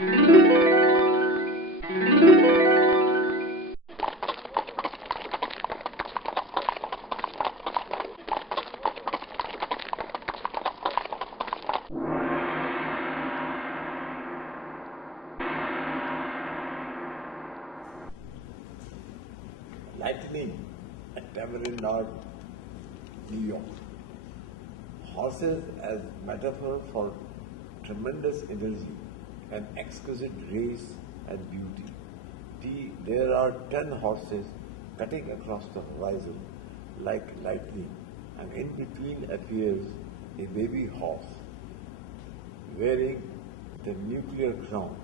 Lightning at TamarindArt, New York. Horses as metaphor for tremendous energy and exquisite grace and beauty. There are 10 horses cutting across the horizon like lightning, and in between appears a baby horse wearing the nuclear crown,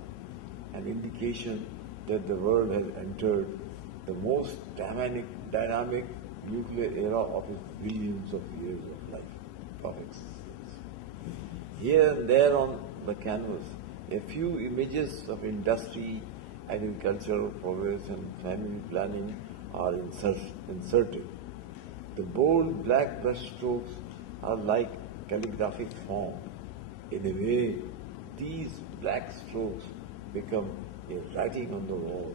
an indication that the world has entered the most dynamic nuclear era of its billions of years of life, of existence. Here and there on the canvas, a few images of industry, agricultural progress and family planning are inserted. The bold black brushstrokes are like calligraphic form. In a way, these black strokes become a writing on the wall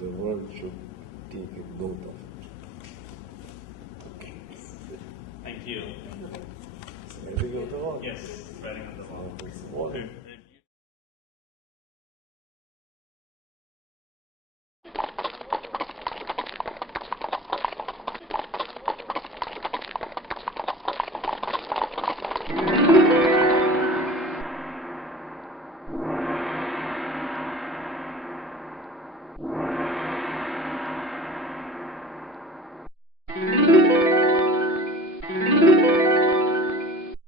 the world should take a note of. Okay. Thank you. Writing on the wall? Yes, writing on the wall.